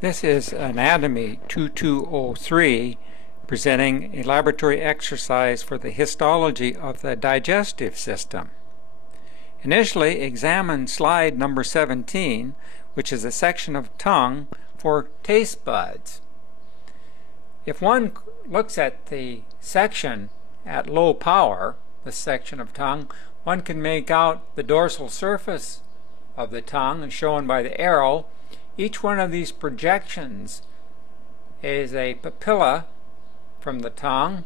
This is Anatomy 2203 presenting a laboratory exercise for the histology of the digestive system. Initially, examine slide number 17, which is a section of tongue for taste buds. If one looks at the section at low power, this section of tongue, one can make out the dorsal surface of the tongue, as shown by the arrow. Each one of these projections is a papilla from the tongue,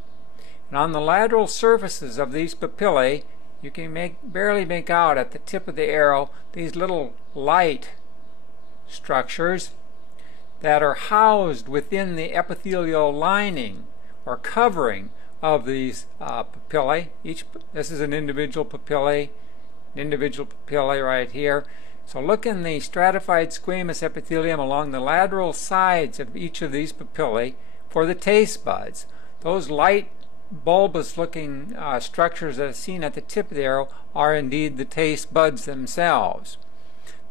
and on the lateral surfaces of these papillae you can barely make out at the tip of the arrow these little light structures that are housed within the epithelial lining or covering of these papillae. This is an individual papillae right here. So look in the stratified squamous epithelium along the lateral sides of each of these papillae for the taste buds. Those light bulbous looking structures that are seen at the tip of the arrow are indeed the taste buds themselves.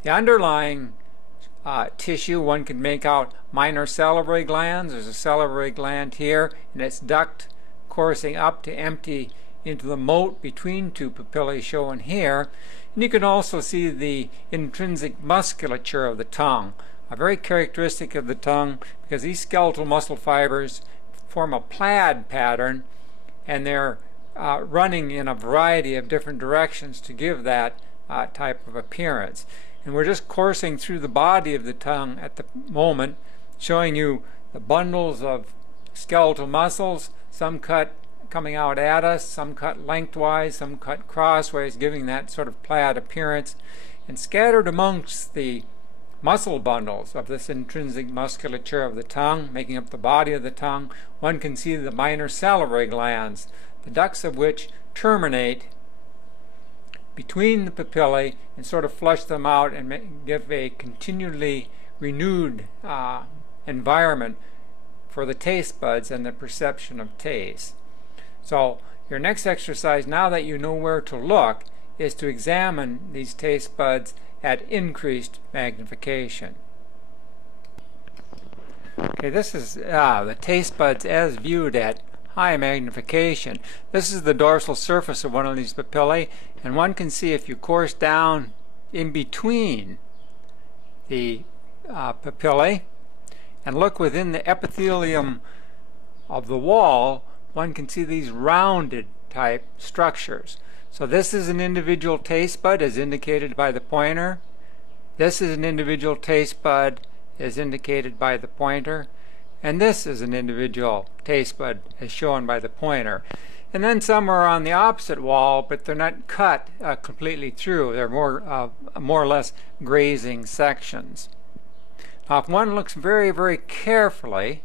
The underlying tissue, one can make out minor salivary glands. There's a salivary gland here, and its duct coursing up to empty into the moat between two papillae shown here. And you can also see the intrinsic musculature of the tongue, a very characteristic of the tongue because these skeletal muscle fibers form a plaid pattern, and they're running in a variety of different directions to give that type of appearance. And we're just coursing through the body of the tongue at the moment, showing you the bundles of skeletal muscles, some cut coming out at us, some cut lengthwise, some cut crossways, giving that sort of plaid appearance. And scattered amongst the muscle bundles of this intrinsic musculature of the tongue, making up the body of the tongue, one can see the minor salivary glands, the ducts of which terminate between the papillae and sort of flush them out and give a continually renewed environment for the taste buds and the perception of taste. So your next exercise, now that you know where to look, is to examine these taste buds at increased magnification. Okay, this is the taste buds as viewed at high magnification. This is the dorsal surface of one of these papillae, and one can see if you course down in between the papillae and look within the epithelium of the wall, one can see these rounded type structures. So this is an individual taste bud as indicated by the pointer. This is an individual taste bud as indicated by the pointer. And this is an individual taste bud as shown by the pointer. And then some are on the opposite wall, but they're not cut completely through. They're more or less grazing sections. Now if one looks very, very carefully,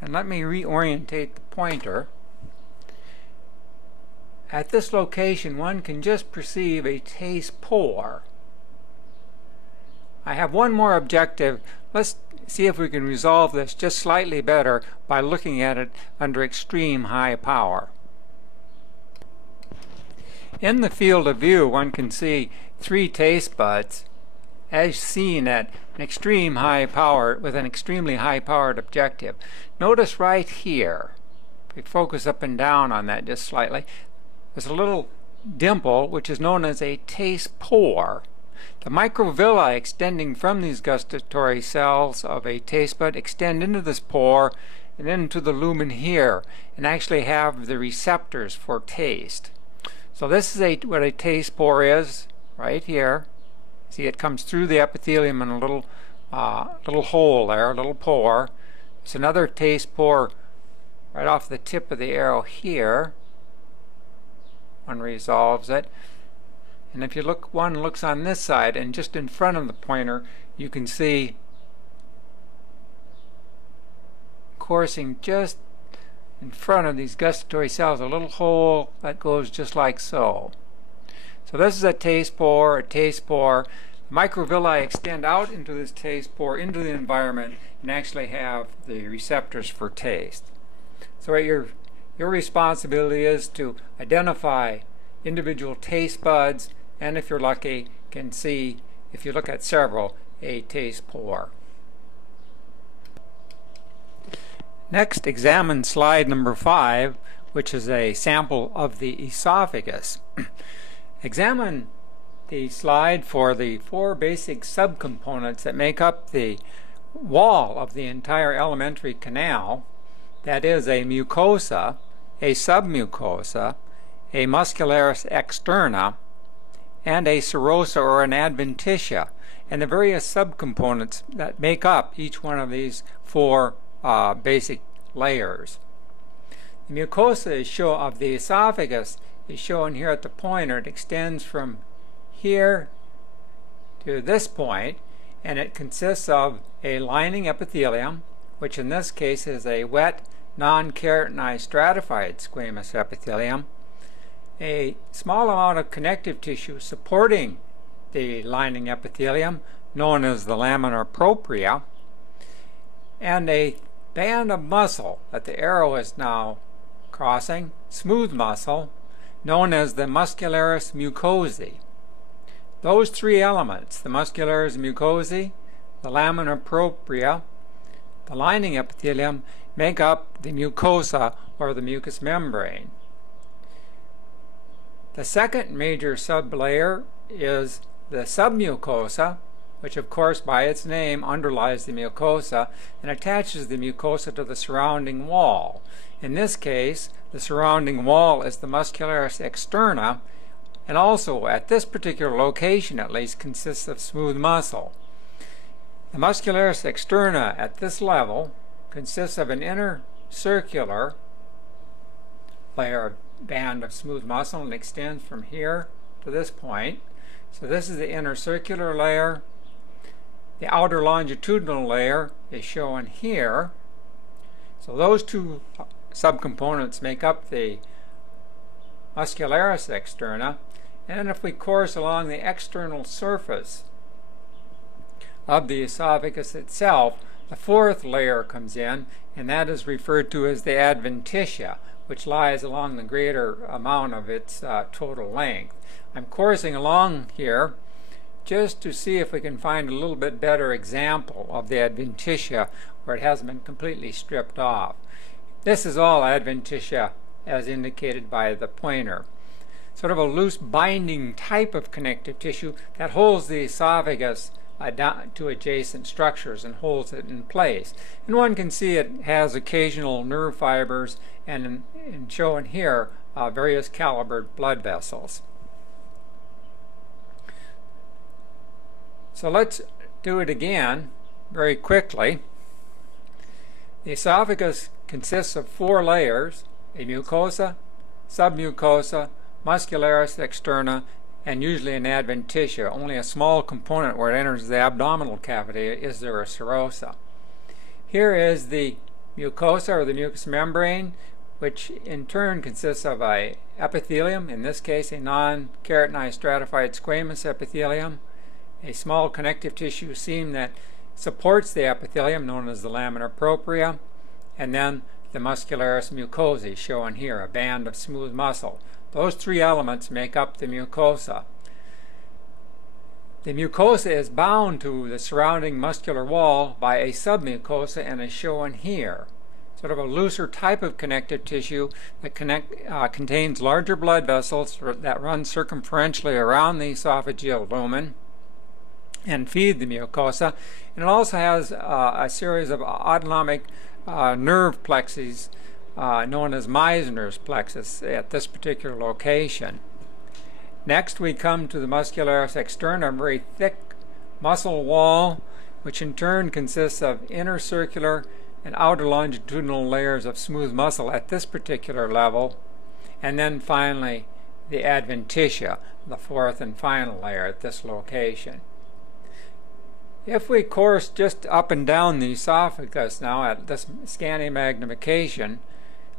and let me reorientate the pointer, at this location one can just perceive a taste pore. I have one more objective. Let's see if we can resolve this just slightly better by looking at it under extreme high power. In the field of view one can see three taste buds as seen at an extreme high power with an extremely high powered objective. Notice right here, if we focus up and down on that just slightly, there's a little dimple which is known as a taste pore. The microvilli extending from these gustatory cells of a taste bud extend into this pore and into the lumen here and actually have the receptors for taste. So this is what a taste pore is right here. See, it comes through the epithelium in a little hole there, a little pore. There's another taste pore right off the tip of the arrow here. One resolves it. And if you look, one looks on this side, and just in front of the pointer, you can see coursing just in front of these gustatory cells, a little hole that goes just like so. So this is a taste pore, The microvilli extend out into this taste pore, into the environment, and actually have the receptors for taste. So your responsibility is to identify individual taste buds, and if you're lucky, can see, if you look at several, a taste pore. Next, examine slide number 5, which is a sample of the esophagus. Examine the slide for the 4 basic subcomponents that make up the wall of the entire alimentary canal. That is a mucosa, a submucosa, a muscularis externa, and a serosa or an adventitia, and the various subcomponents that make up each one of these 4 basic layers. The mucosa of the esophagus is shown here at the pointer. It extends from here to this point, and it consists of a lining epithelium, which in this case is a wet, non-keratinized stratified squamous epithelium, a small amount of connective tissue supporting the lining epithelium, known as the lamina propria, and a band of muscle that the arrow is now crossing, smooth muscle, known as the muscularis mucosae. Those 3 elements, the muscularis mucosae, the lamina propria, the lining epithelium, make up the mucosa or the mucous membrane. The second major sublayer is the submucosa, which of course by its name underlies the mucosa and attaches the mucosa to the surrounding wall. In this case, the surrounding wall is the muscularis externa, and also at this particular location at least consists of smooth muscle. The muscularis externa at this level consists of an inner circular layer band of smooth muscle and extends from here to this point. So this is the inner circular layer. The outer longitudinal layer is shown here. So those 2 subcomponents make up the muscularis externa. And then if we course along the external surface of the esophagus itself, the 4th layer comes in, and that is referred to as the adventitia, which lies along the greater amount of its total length. I'm coursing along here just to see if we can find a little bit better example of the adventitia where it hasn't been completely stripped off. This is all adventitia as indicated by the pointer. Sort of a loose binding type of connective tissue that holds the esophagus down to adjacent structures and holds it in place. And one can see it has occasional nerve fibers and shown here various calibered blood vessels. So let's do it again very quickly. The esophagus consists of 4 layers: a mucosa, submucosa, muscularis externa, and usually an adventitia. Only a small component where it enters the abdominal cavity is there a serosa. Here is the mucosa or the mucous membrane, which in turn consists of a epithelium, in this case a non-keratinized stratified squamous epithelium, a small connective tissue seam that supports the epithelium, known as the lamina propria, and then the muscularis mucosae, shown here, a band of smooth muscle. Those 3 elements make up the mucosa. The mucosa is bound to the surrounding muscular wall by a submucosa and is shown here. Sort of a looser type of connective tissue that contains larger blood vessels that run circumferentially around the esophageal lumen and feed the mucosa. And it also has a series of autonomic nerve plexes known as Meissner's plexus at this particular location. Next we come to the muscularis externa, a very thick muscle wall, which in turn consists of inner circular and outer longitudinal layers of smooth muscle at this particular level, and then finally the adventitia, the 4th and final layer at this location. If we course just up and down the esophagus now at this scanning magnification,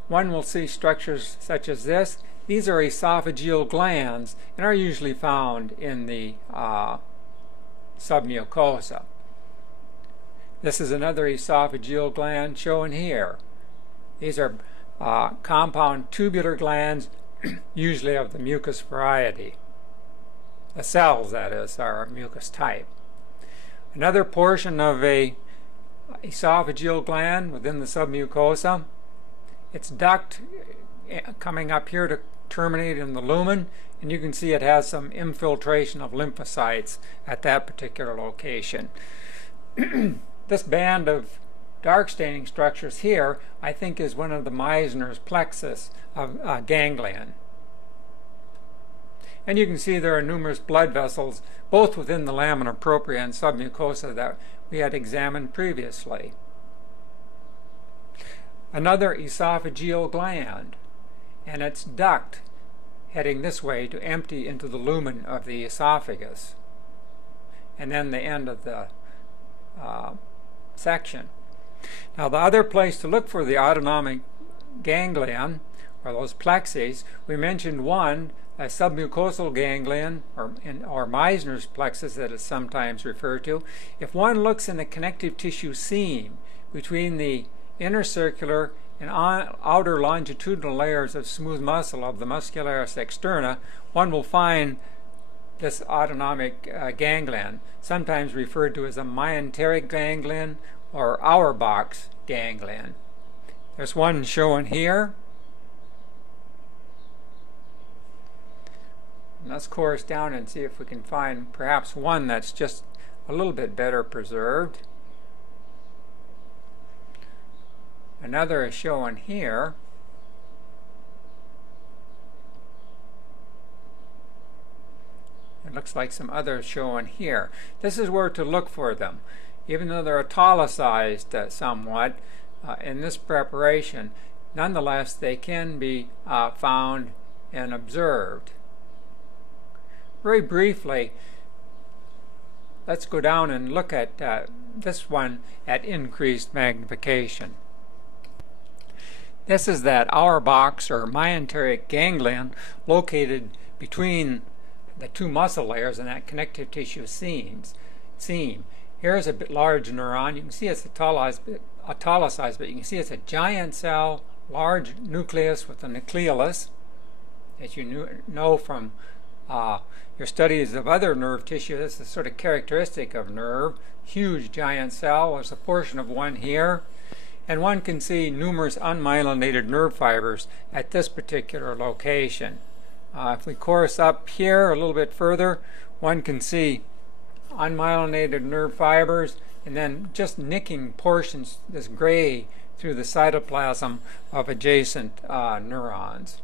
one will see structures such as this. These are esophageal glands and are usually found in the submucosa. This is another esophageal gland shown here. These are compound tubular glands, usually of the mucus variety. The cells, that is, are mucus type. Another portion of a esophageal gland within the submucosa. Its duct coming up here to terminate in the lumen, and you can see it has some infiltration of lymphocytes at that particular location. This band of dark staining structures here, I think, is one of the Meissner's plexus of ganglion. And you can see there are numerous blood vessels both within the lamina propria and submucosa that we had examined previously. Another esophageal gland, and its duct heading this way to empty into the lumen of the esophagus, and then the end of the section. Now, the other place to look for the autonomic ganglion, or those plexes, we mentioned one, a submucosal ganglion, or Meissner's plexus that is sometimes referred to. If one looks in the connective tissue seam between the inner circular and outer longitudinal layers of smooth muscle of the muscularis externa, one will find this autonomic ganglion, sometimes referred to as a myenteric ganglion or Auerbach's ganglion. There's one shown here. Let's course down and see if we can find perhaps one that's just a little bit better preserved. Another is shown here. It looks like some others shown here. This is where to look for them. Even though they're italicized somewhat in this preparation, nonetheless they can be found and observed. Very briefly, let's go down and look at this one at increased magnification. This is that Auerbach's or myenteric ganglion located between the two muscle layers in that connective tissue seam. Here's a bit large neuron. You can see it's italicized, but you can see it's a giant cell, large nucleus with a nucleolus. As you know from your studies of other nerve tissue, this is sort of characteristic of nerve. Huge giant cell. There's a portion of one here. And one can see numerous unmyelinated nerve fibers at this particular location. If we course up here a little bit further, one can see unmyelinated nerve fibers and then just nicking portions, this gray, through the cytoplasm of adjacent neurons.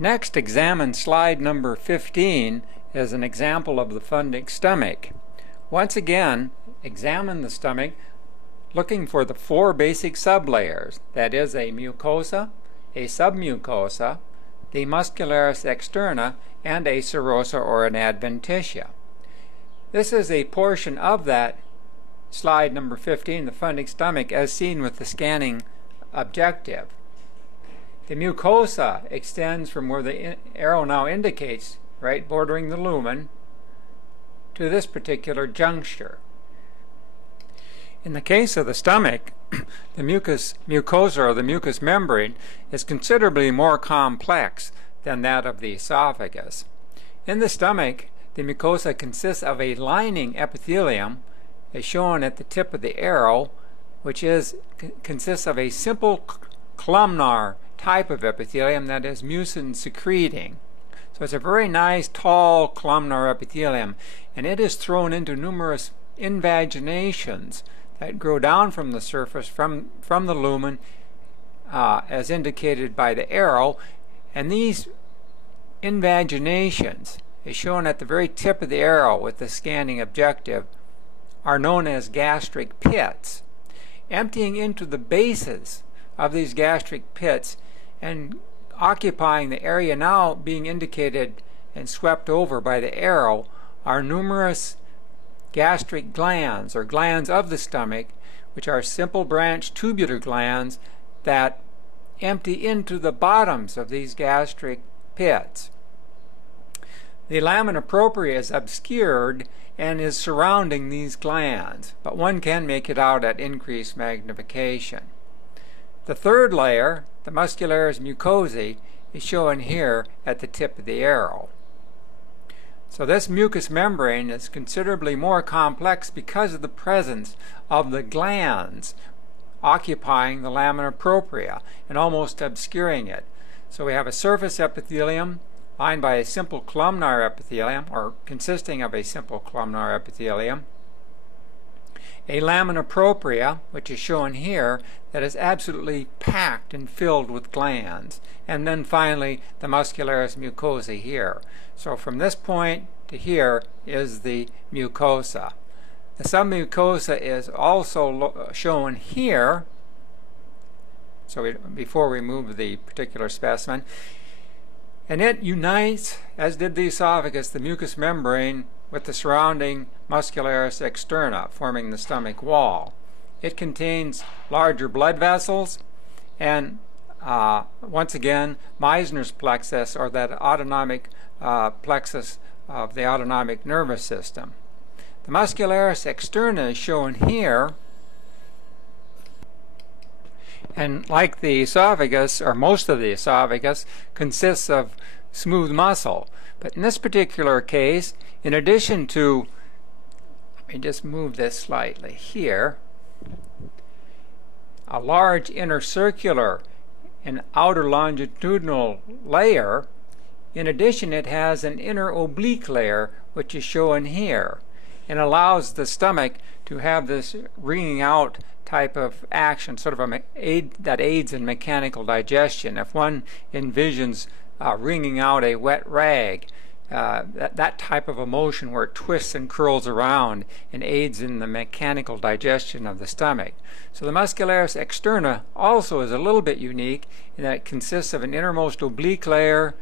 Next, examine slide number 15 as an example of the fundic stomach. Once again, examine the stomach looking for the four basic sublayers, that is a mucosa, a submucosa, the muscularis externa, and a serosa or an adventitia. This is a portion of that slide number 15, the fundic stomach, as seen with the scanning objective. The mucosa extends from where the arrow now indicates, right bordering the lumen, to this particular juncture. In the case of the stomach, the mucosa or the mucous membrane is considerably more complex than that of the esophagus. In the stomach, the mucosa consists of a lining epithelium, as shown at the tip of the arrow, which consists of a simple columnar type of epithelium that is mucin secreting. So it's a very nice tall columnar epithelium, and it is thrown into numerous invaginations that grow down from the surface, from the lumen, as indicated by the arrow. And these invaginations, as shown at the very tip of the arrow with the scanning objective, are known as gastric pits. Emptying into the bases of these gastric pits and occupying the area now being indicated and swept over by the arrow are numerous gastric glands, or glands of the stomach, which are simple branch tubular glands that empty into the bottoms of these gastric pits. The lamina propria is obscured and is surrounding these glands, but one can make it out at increased magnification. The third layer, the muscularis mucosae, is shown here at the tip of the arrow. So this mucous membrane is considerably more complex because of the presence of the glands occupying the lamina propria and almost obscuring it. So we have a surface epithelium lined by a simple columnar epithelium, or consisting of a simple columnar epithelium, a lamina propria, which is shown here, that is absolutely packed and filled with glands, and then finally the muscularis mucosa here. So from this point to here is the mucosa. The submucosa is also shown here, so before we move the particular specimen, and it unites, as did the esophagus, the mucous membrane with the surrounding muscularis externa, forming the stomach wall. It contains larger blood vessels and, once again, Meissner's plexus, or that autonomic plexus of the autonomic nervous system. The muscularis externa is shown here, and like the esophagus, or most of the esophagus, consists of smooth muscle. But in this particular case, in addition to, let me just move this slightly here, a large inner circular and outer longitudinal layer, in addition it has an inner oblique layer, which is shown here, and allows the stomach to have this wringing out type of action, sort of that aids in mechanical digestion. If one envisions wringing out a wet rag, that type of a motion where it twists and curls around and aids in the mechanical digestion of the stomach. So the muscularis externa also is a little bit unique in that it consists of an innermost oblique layer,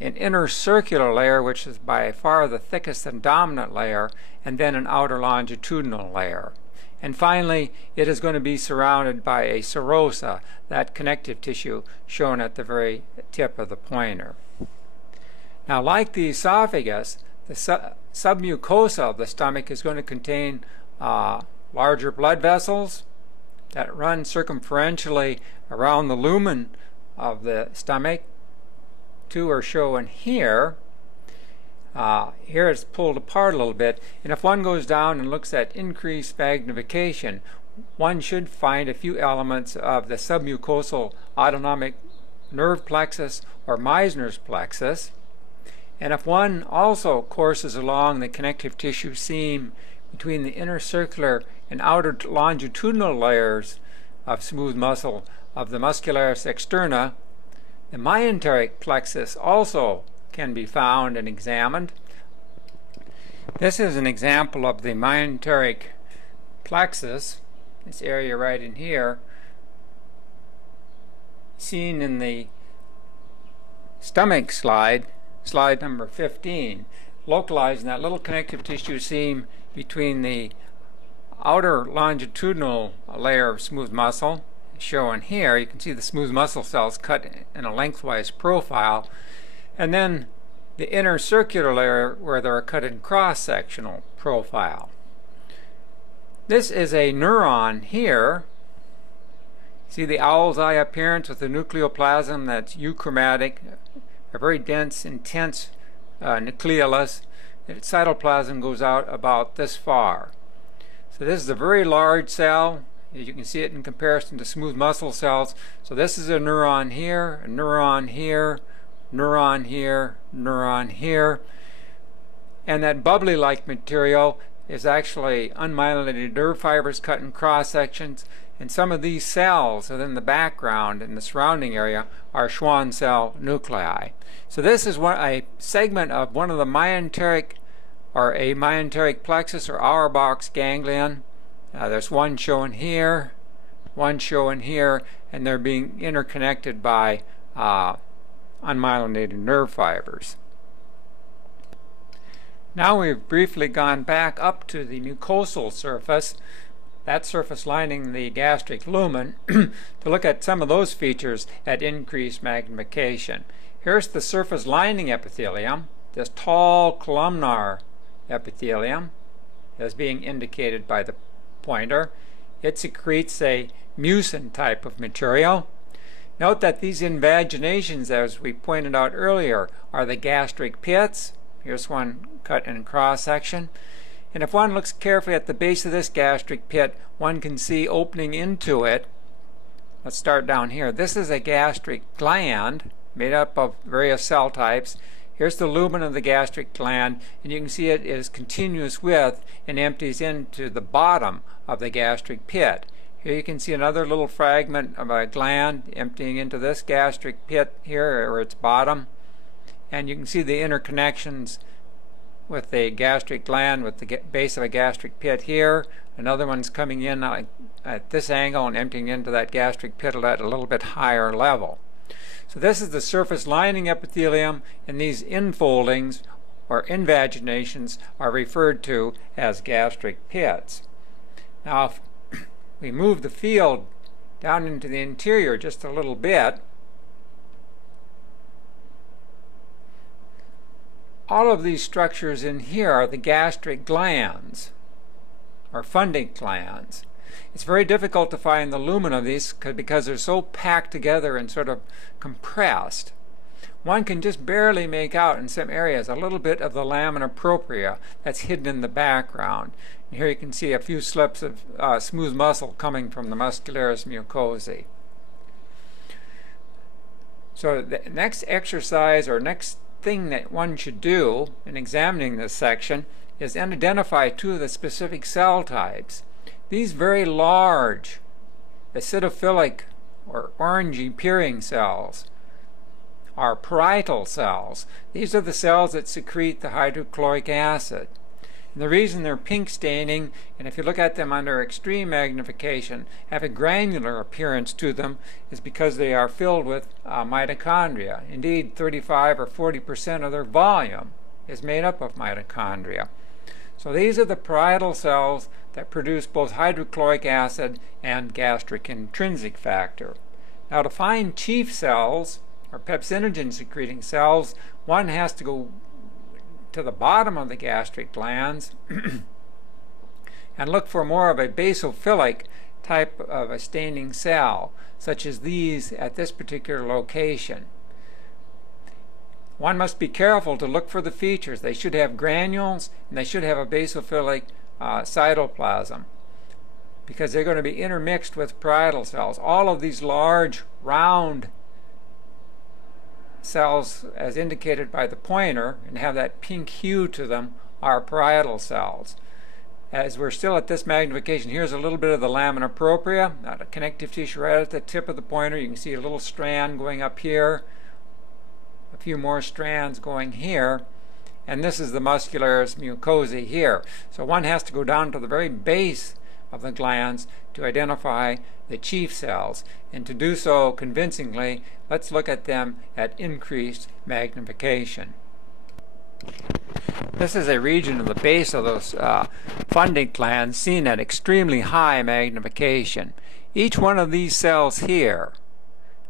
an inner circular layer, which is by far the thickest and dominant layer, and then an outer longitudinal layer. And finally, it is going to be surrounded by a serosa, that connective tissue shown at the very tip of the pointer. Now, like the esophagus, the submucosa of the stomach is going to contain larger blood vessels that run circumferentially around the lumen of the stomach. Two are shown here. Here it's pulled apart a little bit, and if one goes down and looks at increased magnification, one should find a few elements of the submucosal autonomic nerve plexus or Meissner's plexus. And if one also courses along the connective tissue seam between the inner circular and outer longitudinal layers of smooth muscle of the muscularis externa, the myenteric plexus also can be found and examined. This is an example of the myenteric plexus, this area right in here, seen in the stomach slide number 15, localized in that little connective tissue seam between the outer longitudinal layer of smooth muscle, shown here. You can see the smooth muscle cells cut in a lengthwise profile, and then the inner circular layer where they're cut in cross-sectional profile. This is a neuron here. See the owl's eye appearance with the nucleoplasm that's euchromatic, a very dense, intense nucleolus. The cytoplasm goes out about this far. So this is a very large cell. You can see it in comparison to smooth muscle cells. So this is a neuron here, a neuron here, neuron here, neuron here. And that bubbly-like material is actually unmyelinated nerve fibers cut in cross-sections. And some of these cells within the background in the surrounding area are Schwann cell nuclei. So this is a segment of one of the myenteric, or a myenteric plexus or Auerbach's ganglion. There's one shown here, one shown here, and they're being interconnected by unmyelinated nerve fibers. Now we've briefly gone back up to the mucosal surface, that surface lining the gastric lumen, to look at some of those features at increased magnification. Here's the surface lining epithelium, this tall columnar epithelium, as being indicated by the pointer. It secretes a mucin type of material. Note that these invaginations, as we pointed out earlier, are the gastric pits. Here's one cut in cross section. And if one looks carefully at the base of this gastric pit, one can see opening into it. Let's start down here. This is a gastric gland made up of various cell types. Here's the lumen of the gastric gland, and you can see it is continuous with and empties into the bottom of the gastric pit. Here you can see another little fragment of a gland emptying into this gastric pit here, or its bottom. And you can see the interconnections with the gastric gland with the base of a gastric pit here. Another one's coming in at this angle and emptying into that gastric pit at a little bit higher level. So this is the surface lining epithelium, and these infoldings or invaginations are referred to as gastric pits. Now if we move the field down into the interior just a little bit, all of these structures in here are the gastric glands, or funding glands. It's very difficult to find the lumen of these because they're so packed together and sort of compressed. One can just barely make out in some areas a little bit of the lamina propria that's hidden in the background. And here you can see a few slips of smooth muscle coming from the muscularis mucosae. So the next exercise or next thing that one should do in examining this section is identify two of the specific cell types. These very large acidophilic or orangey appearing cells are parietal cells. These are the cells that secrete the hydrochloric acid. And the reason they're pink staining, and if you look at them under extreme magnification, have a granular appearance to them, is because they are filled with mitochondria. Indeed, 35 or 40% of their volume is made up of mitochondria. So these are the parietal cells that produce both hydrochloric acid and gastric intrinsic factor. Now to find chief cells, or pepsinogen secreting cells, one has to go to the bottom of the gastric glands and look for more of a basophilic type of a staining cell, such as these at this particular location. One must be careful to look for the features. They should have granules and they should have a basophilic cytoplasm, because they're going to be intermixed with parietal cells. All of these large round cells, as indicated by the pointer, and have that pink hue to them, are parietal cells. As we're still at this magnification, here's a little bit of the lamina propria, a connective tissue right at the tip of the pointer. You can see a little strand going up here, a few more strands going here, and this is the muscularis mucosae here. So one has to go down to the very base of the glands to identify the chief cells, and to do so convincingly, let's look at them at increased magnification. This is a region of the base of those funding glands seen at extremely high magnification. Each one of these cells here,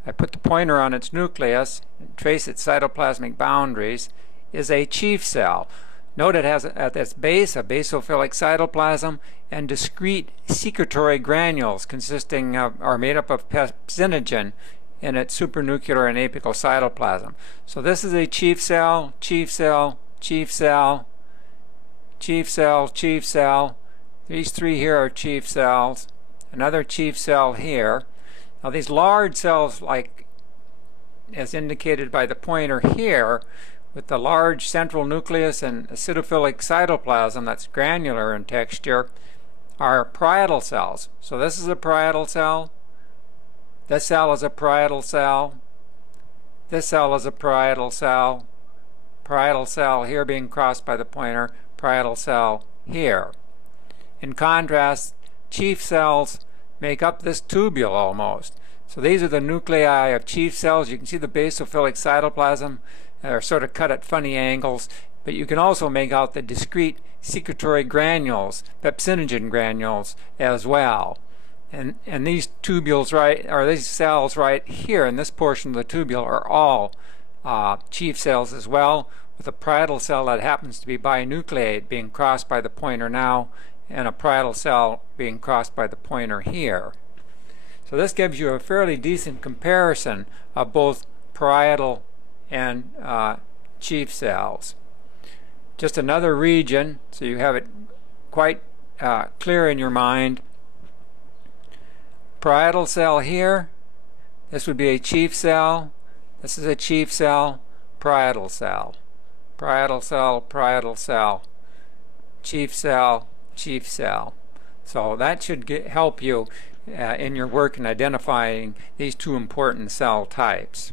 I put the pointer on its nucleus and trace its cytoplasmic boundaries, is a chief cell. Note it has at its base a basophilic cytoplasm and discrete secretory granules consisting of, or made up of pepsinogen in its supranuclear and apical cytoplasm. So this is a chief cell, chief cell, chief cell, chief cell, chief cell. These three here are chief cells. Another chief cell here. Now these large cells, like as indicated by the pointer here, with the large central nucleus and acidophilic cytoplasm that's granular in texture, are parietal cells. So this is a parietal cell. This cell is a parietal cell. This cell is a parietal cell. Parietal cell here being crossed by the pointer, parietal cell here. In contrast, chief cells make up this tubule almost. So these are the nuclei of chief cells. You can see the basophilic cytoplasm. They're sort of cut at funny angles, but you can also make out the discrete secretory granules, pepsinogen granules as well. And these tubules these cells right here in this portion of the tubule are all chief cells as well, with a parietal cell that happens to be binucleate being crossed by the pointer now, and a parietal cell being crossed by the pointer here. So this gives you a fairly decent comparison of both parietal and chief cells. just another region, so you have it quite clear in your mind. Parietal cell here. This would be a chief cell. This is a chief cell, parietal cell. Parietal cell, parietal cell. Chief cell, chief cell. So that should help you in your work in identifying these two important cell types.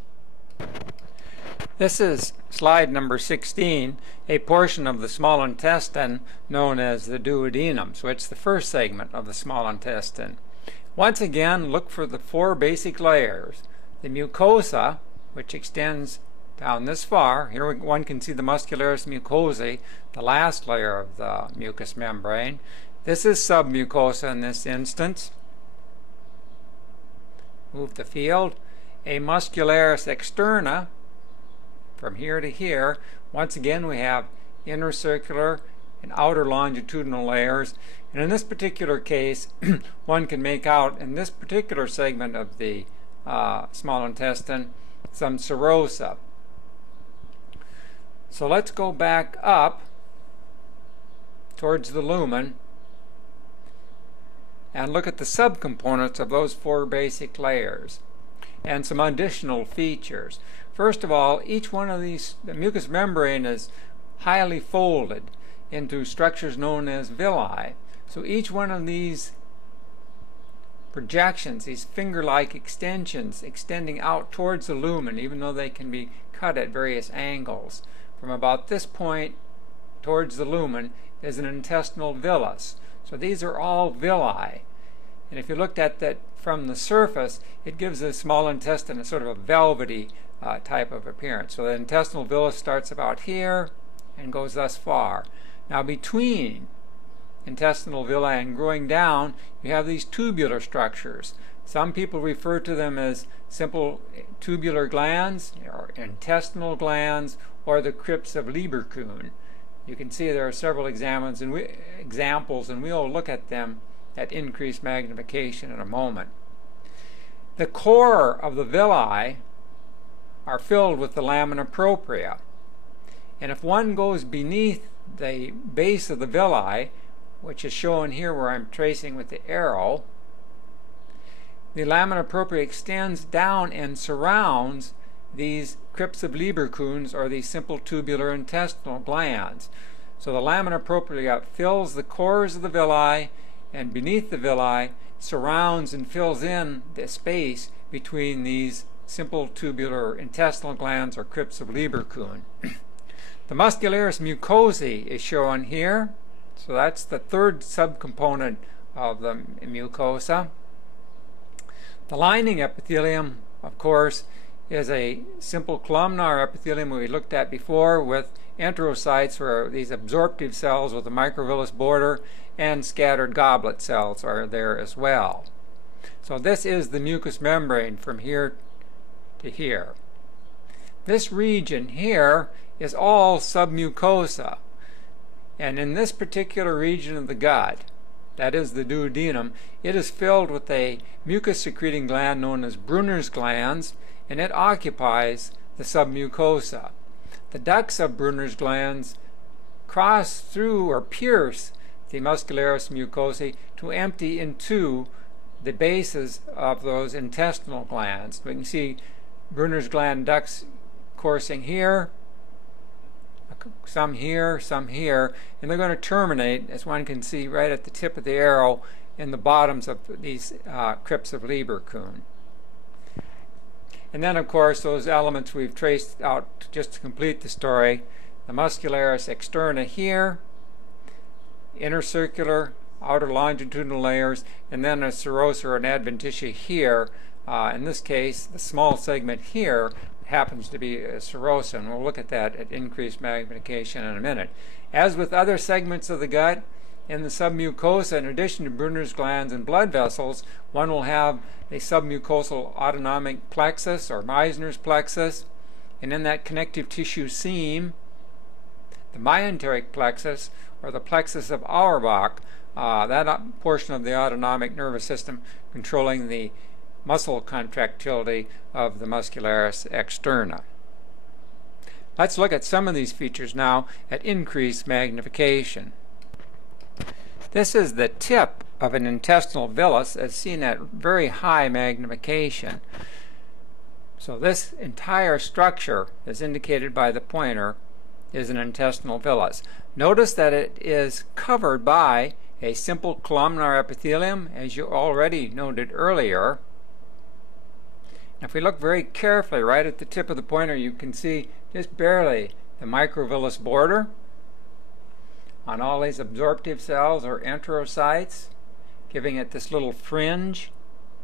This is slide number 16, a portion of the small intestine known as the duodenum. So it's the first segment of the small intestine. Once again, look for the four basic layers. The mucosa, which extends down this far. Here one can see the muscularis mucosae, the last layer of the mucous membrane. This is submucosa in this instance. Move the field. A muscularis externa, from here to here. Once again, we have inner circular and outer longitudinal layers. And in this particular case, one can make out in this particular segment of the small intestine some serosa. So let's go back up towards the lumen and look at the subcomponents of those four basic layers and some additional features. First of all, each one of these, the mucous membrane is highly folded into structures known as villi. So each one of these projections, these finger-like extensions extending out towards the lumen, even though they can be cut at various angles, from about this point towards the lumen is an intestinal villus. So these are all villi. And if you looked at that from the surface, it gives the small intestine a sort of a velvety type of appearance. So the intestinal villus starts about here and goes thus far. Now between intestinal villi and growing down, you have these tubular structures. Some people refer to them as simple tubular glands, or intestinal glands, or the crypts of Lieberkühn. You can see there are several examples, and we'll look at them at increased magnification in a moment. The core of the villi are filled with the lamina propria. And if one goes beneath the base of the villi, which is shown here where I'm tracing with the arrow, the lamina propria extends down and surrounds these crypts of Lieberkühn, or these simple tubular intestinal glands. So the lamina propria fills the cores of the villi, and beneath the villi surrounds and fills in the space between these simple tubular intestinal glands, or crypts of Lieberkühn. The muscularis mucosae is shown here. So that's the third subcomponent of the mucosa. The lining epithelium, of course, is a simple columnar epithelium we looked at before, with enterocytes, or these absorptive cells with a microvillus border, and scattered goblet cells are there as well. So this is the mucous membrane from here to here. This region here is all submucosa. And in this particular region of the gut, that is the duodenum, it is filled with a mucus-secreting gland known as Brunner's glands, and it occupies the submucosa. The ducts of Brunner's glands cross through or pierce the muscularis mucosae to empty into the bases of those intestinal glands. We can see Brunner's gland ducts coursing here, some here, and they're going to terminate, as one can see right at the tip of the arrow, in the bottoms of these crypts of Lieberkühn. And then, of course, those elements we've traced out just to complete the story: the muscularis externa here, inner circular, outer longitudinal layers, and then a serosa or an adventitia here. In this case, the small segment here happens to be a serosa, and we'll look at that at increased magnification in a minute. As with other segments of the gut, in the submucosa, in addition to Brunner's glands and blood vessels, one will have a submucosal autonomic plexus, or Meissner's plexus, and in that connective tissue seam, the myenteric plexus, or the plexus of Auerbach, that portion of the autonomic nervous system controlling the muscle contractility of the muscularis externa. Let's look at some of these features now at increased magnification. This is the tip of an intestinal villus as seen at very high magnification. So this entire structure, as indicated by the pointer, is an intestinal villus. Notice that it is covered by a simple columnar epithelium, as you already noted earlier. If we look very carefully right at the tip of the pointer, you can see just barely the microvillus border on all these absorptive cells or enterocytes, giving it this little fringe,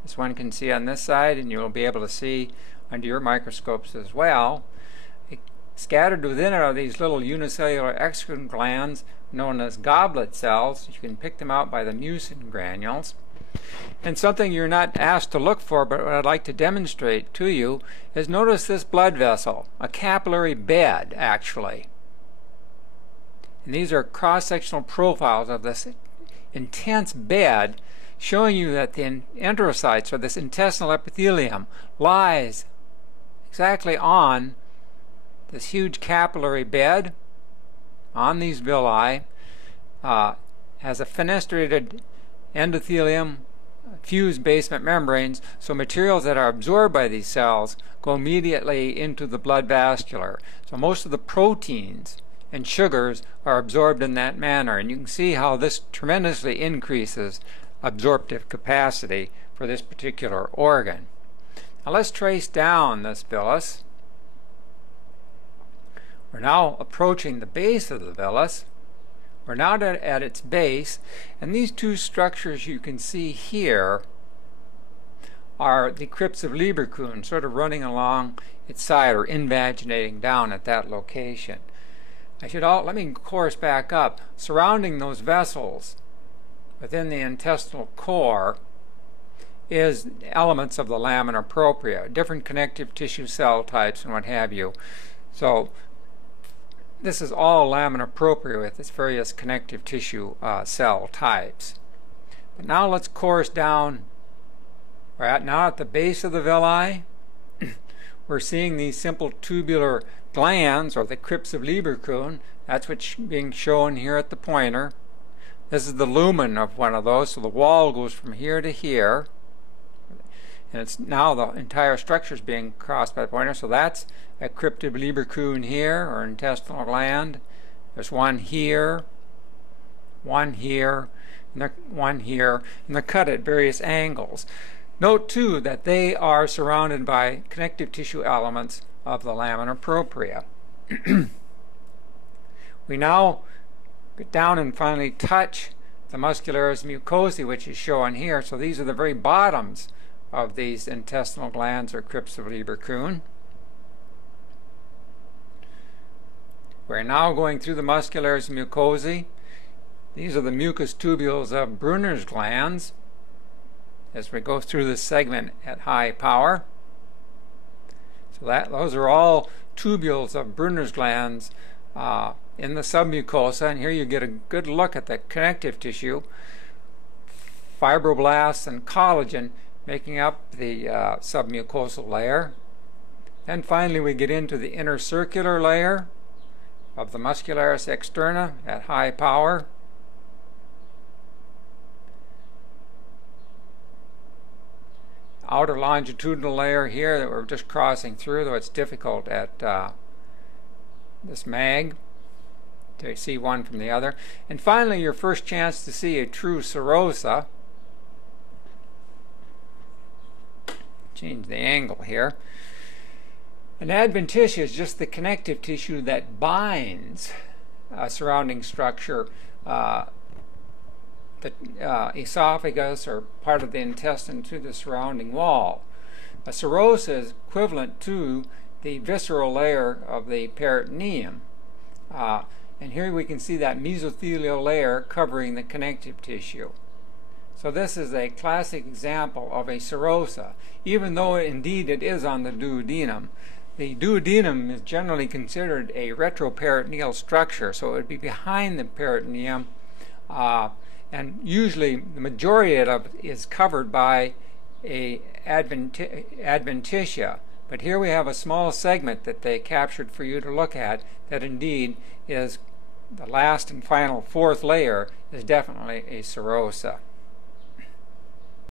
as one can see on this side, and you'll be able to see under your microscopes as well. Scattered within it are these little unicellular excretin glands known as goblet cells. You can pick them out by the mucin granules. And something you're not asked to look for, but what I'd like to demonstrate to you is notice this blood vessel, a capillary bed actually. And these are cross-sectional profiles of this intense bed showing you that the enterocytes, or this intestinal epithelium, lies exactly on this huge capillary bed on these villi, has a fenestrated endothelium, fused basement membranes, so materials that are absorbed by these cells go immediately into the blood vascular. So most of the proteins and sugars are absorbed in that manner, and you can see how this tremendously increases absorptive capacity for this particular organ. Now let's trace down this villus. We're now approaching the base of the villus. We're now at its base, and these two structures you can see here are the crypts of Lieberkühn, sort of running along its side or invaginating down at that location. Let me course back up. Surrounding those vessels within the intestinal core is elements of the lamina propria, different connective tissue cell types and what have you. So this is all lamina propria with its various connective tissue cell types. But now let's course down. We're now at the base of the villi. We're seeing these simple tubular glands, or the crypts of Lieberkühn. That's what's being shown here at the pointer. This is the lumen of one of those, so the wall goes from here to here. And it's now the entire structure is being crossed by the pointer. So that's a crypt of Lieberkühn here, or intestinal gland. There's one here, one here, and one here, and they're cut at various angles. Note too that they are surrounded by connective tissue elements of the lamina propria. We now get down and finally touch the muscularis mucosae, which is shown here. So these are the very bottoms of these intestinal glands or crypts of Lieberkühn. We're now going through the muscularis mucosae. These are the mucous tubules of Brunner's glands as we go through this segment at high power. So those are all tubules of Brunner's glands in the submucosa, and here you get a good look at the connective tissue, fibroblasts and collagen making up the submucosal layer. And finally we get into the intercircular layer of the muscularis externa at high power. Outer longitudinal layer here that we're just crossing through, though it's difficult at this mag to see one from the other. And finally your first chance to see a true serosa. Change the angle here. An adventitia is just the connective tissue that binds a surrounding structure, the esophagus or part of the intestine, to the surrounding wall. A serosa is equivalent to the visceral layer of the peritoneum. And here we can see that mesothelial layer covering the connective tissue. So this is a classic example of a serosa, even though indeed it is on the duodenum. The duodenum is generally considered a retroperitoneal structure, so it would be behind the peritoneum, and usually the majority of it is covered by a adventitia, But here we have a small segment that they captured for you to look at that indeed is the last and final fourth layer is definitely a serosa.